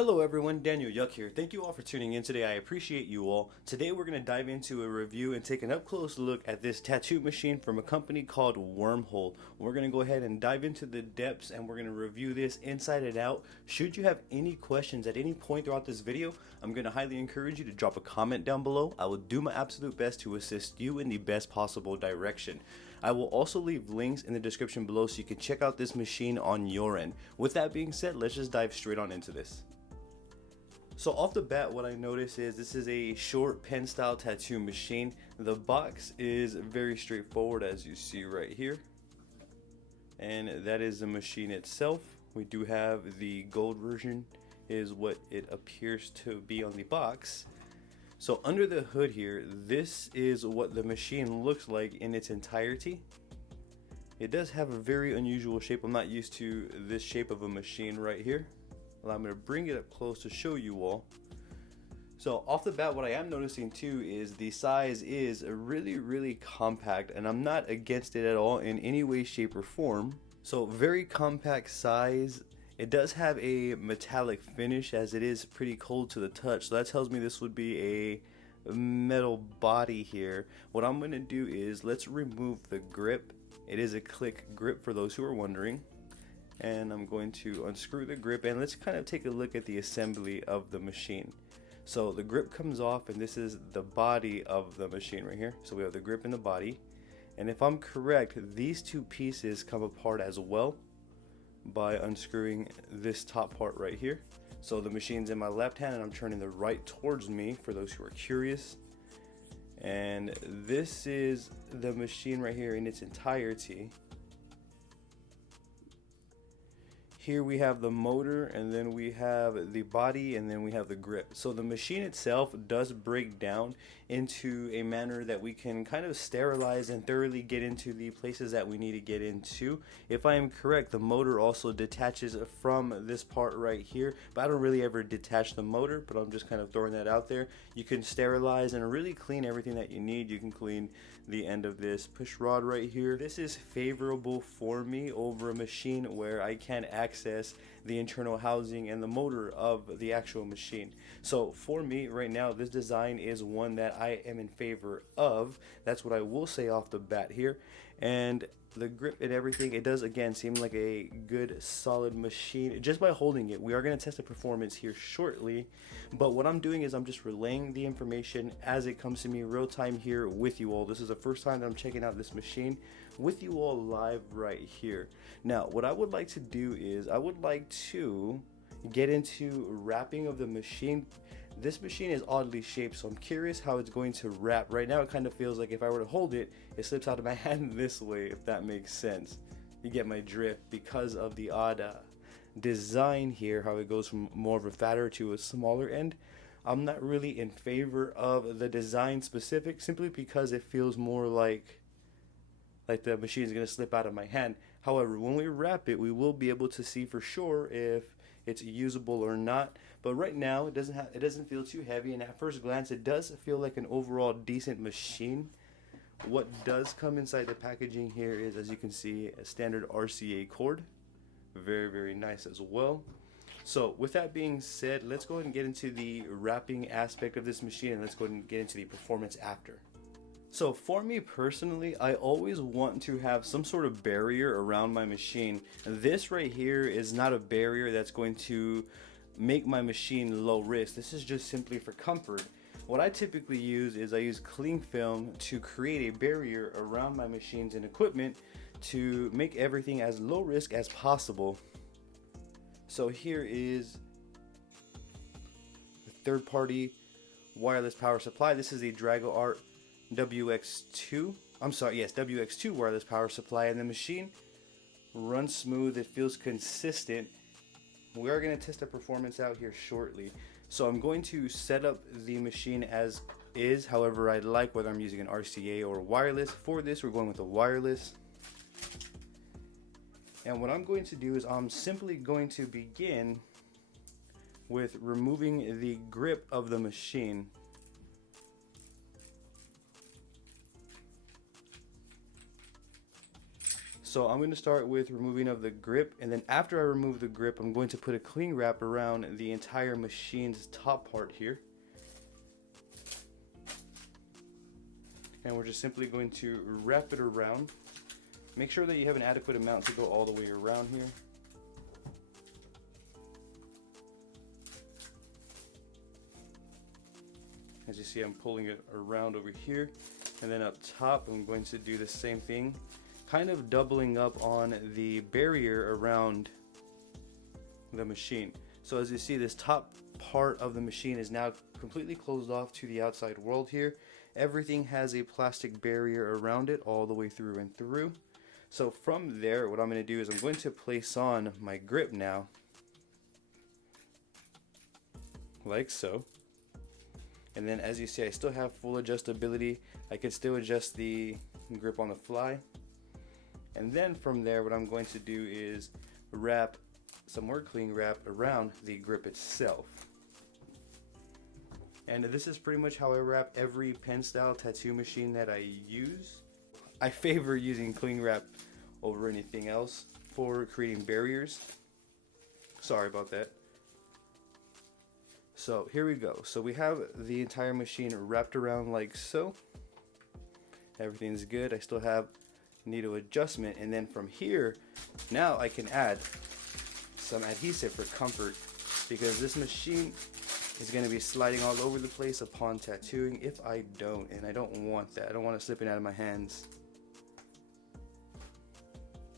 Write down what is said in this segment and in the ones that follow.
Hello everyone, Daniel Yuck here. Thank you all for tuning in today. I appreciate you all. Today we're going to dive into a review and take an up close look at this tattoo machine from a company called Wormhole. We're going to go ahead and dive into the depths and we're going to review this inside and out. Should you have any questions at any point throughout this video, I'm going to highly encourage you to drop a comment down below. I will do my absolute best to assist you in the best possible direction. I will also leave links in the description below so you can check out this machine on your end. With that being said, let's just dive straight on into this. So off the bat, what I notice is this is a short pen style tattoo machine. The box is very straightforward, as you see right here. And that is the machine itself. We do have the gold version is what it appears to be on the box. So under the hood here, this is what the machine looks like in its entirety. It does have a very unusual shape. I'm not used to this shape of a machine right here. Allow me to bring it up close to show you all. So off the bat, what I am noticing too is the size is really compact, and I'm not against it at all in any way, shape, or form. So very compact size. It does have a metallic finish as it is pretty cold to the touch, so that tells me this would be a metal body here. What I'm going to do is let's remove the grip. It is a click grip for those who are wondering. And I'm going to unscrew the grip and let's kind of take a look at the assembly of the machine. So the grip comes off and this is the body of the machine right here. So we have the grip and the body, and if I'm correct, these two pieces come apart as well by unscrewing this top part right here. So the machine's in my left hand and I'm turning the right towards me for those who are curious. And this is the machine right here in its entirety. Here we have the motor, and then we have the body, and then we have the grip. So the machine itself does break down into a manner that we can kind of sterilize and thoroughly get into the places that we need to get into. If I am correct, the motor also detaches from this part right here, but I don't really ever detach the motor, but I'm just kind of throwing that out there. You can sterilize and really clean everything that you need. You can clean the end of this push rod right here. This is favorable for me over a machine where I can access the internal housing and the motor of the actual machine. So for me right now, this design is one that I am in favor of. That's what I will say off the bat here. And the grip and everything, it does again seem like a good solid machine just by holding it. We are going to test the performance here shortly, but what I'm doing is I'm just relaying the information as it comes to me real time here with you all. This is the first time that I'm checking out this machine with you all live right here. Now what I would like to do is I would like to get into wrapping of the machine. This machine is oddly shaped, so I'm curious how it's going to wrap. Right now it kind of feels like if I were to hold it, it slips out of my hand this way, if that makes sense. You get my drift because of the odd design here, how it goes from more of a fatter to a smaller end. I'm not really in favor of the design specific, simply because it feels more like the machine is going to slip out of my hand. However, when we wrap it, we will be able to see for sure if it's usable or not. But right now it doesn't feel too heavy, and at first glance it does feel like an overall decent machine. What does come inside the packaging here is, as you can see, a standard RCA cord. Very nice as well. So with that being said, let's go ahead and get into the wrapping aspect of this machine, and let's go ahead and get into the performance after. So for me personally, I always want to have some sort of barrier around my machine. This right here is not a barrier that's going to make my machine low risk. This is just simply for comfort. What I typically use is I use cling film to create a barrier around my machines and equipment to make everything as low risk as possible. So here is the third-party wireless power supply. This is a DragoArt WX2. WX2 wireless power supply, and the machine runs smooth. It feels consistent. We are going to test the performance out here shortly. So I'm going to set up the machine as is, however I like, whether I'm using an RCA or wireless. For this, we're going with a wireless. And what I'm going to do is I'm simply going to begin with removing the grip of the machine. So I'm going to start with removing of the grip, and then after I remove the grip, I'm going to put a cling wrap around the entire machine's top part here. And we're just simply going to wrap it around. Make sure that you have an adequate amount to go all the way around here. As you see, I'm pulling it around over here, and then up top I'm going to do the same thing, kind of doubling up on the barrier around the machine. So as you see, this top part of the machine is now completely closed off to the outside world here. Everything has a plastic barrier around it all the way through and through. So from there, what I'm going to do is I'm going to place on my grip now, like so. And then as you see, I still have full adjustability. I can still adjust the grip on the fly. And then from there, what I'm going to do is wrap some more cling wrap around the grip itself. And this is pretty much how I wrap every pen style tattoo machine that I use. I favor using cling wrap over anything else for creating barriers. Sorry about that. So here we go. So we have the entire machine wrapped around like so. Everything's good. I still have needle adjustment, and then from here, now I can add some adhesive for comfort, because this machine is going to be sliding all over the place upon tattooing if I don't, and I don't want that. I don't want it slipping out of my hands.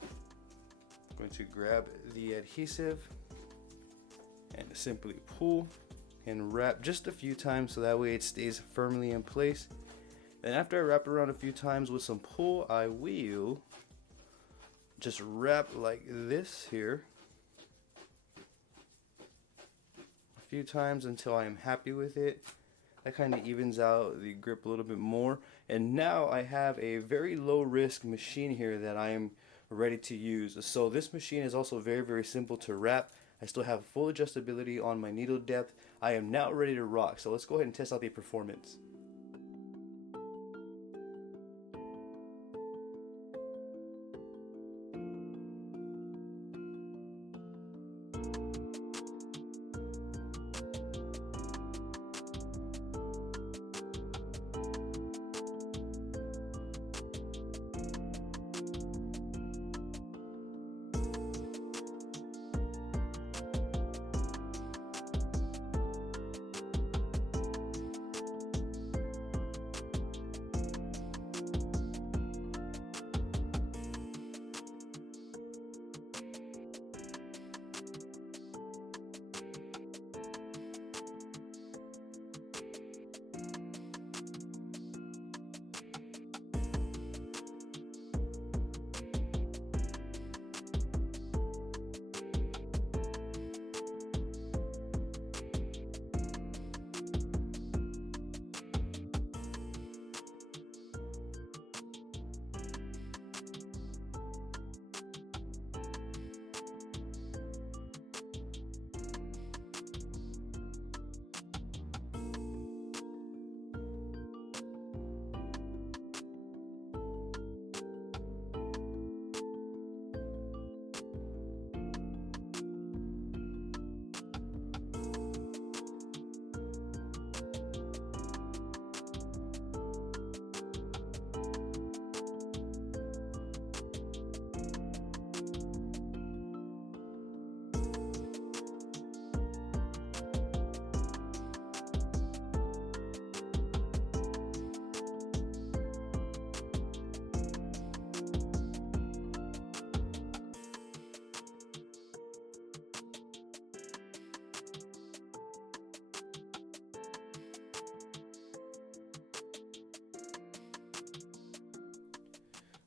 I'm going to grab the adhesive and simply pull and wrap just a few times so that way it stays firmly in place. Then after I wrap around a few times with some pull, I will just wrap like this here a few times until I am happy with it. That kind of evens out the grip a little bit more. And now I have a very low risk machine here that I am ready to use. So this machine is also very, very simple to wrap. I still have full adjustability on my needle depth. I am now ready to rock. So let's go ahead and test out the performance.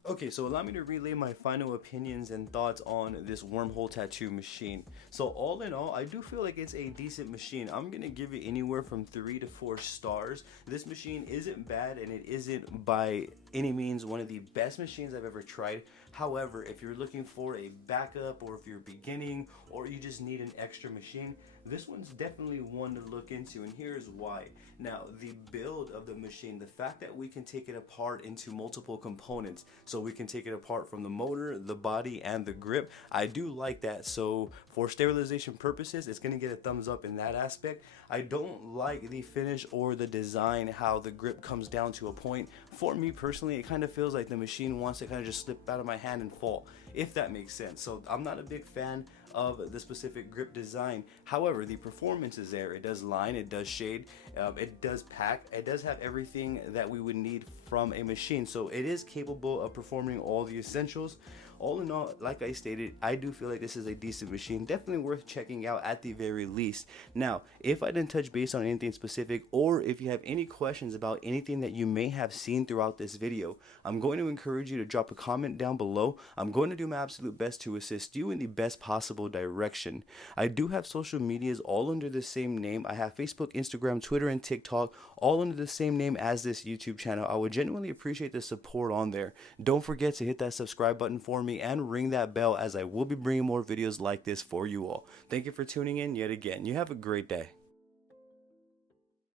Okay, so allow me to relay my final opinions and thoughts on this Wormhole tattoo machine. So all in all, I do feel like it's a decent machine. I'm gonna give it anywhere from 3 to 4 stars. This machine isn't bad, and it isn't by any means one of the best machines I've ever tried. However, if you're looking for a backup, or if you're beginning, or you just need an extra machine, this one's definitely one to look into, and here's why. Now, the build of the machine, the fact that we can take it apart into multiple components, so we can take it apart from the motor, the body, and the grip, I do like that. So for sterilization purposes, it's going to get a thumbs up in that aspect. I don't like the finish or the design, how the grip comes down to a point. For me personally, it kind of feels like the machine wants to kind of just slip out of my hand and fall, if that makes sense. So I'm not a big fan of the specific grip design. However, the performance is there. It does line, it does shade, it does pack, it does have everything that we would need from a machine. So it is capable of performing all the essentials. All in all, like I stated, I do feel like this is a decent machine, definitely worth checking out at the very least. Now, if I didn't touch base on anything specific, or if you have any questions about anything that you may have seen throughout this video, I'm going to encourage you to drop a comment down below. I'm going to do my absolute best to assist you in the best possible direction. I do have social medias all under the same name. I have Facebook, Instagram, Twitter, and TikTok all under the same name as this YouTube channel. I would genuinely appreciate the support on there. Don't forget to hit that subscribe button for me and ring that bell, as I will be bringing more videos like this for you all. Thank you for tuning in yet again. You have a great day.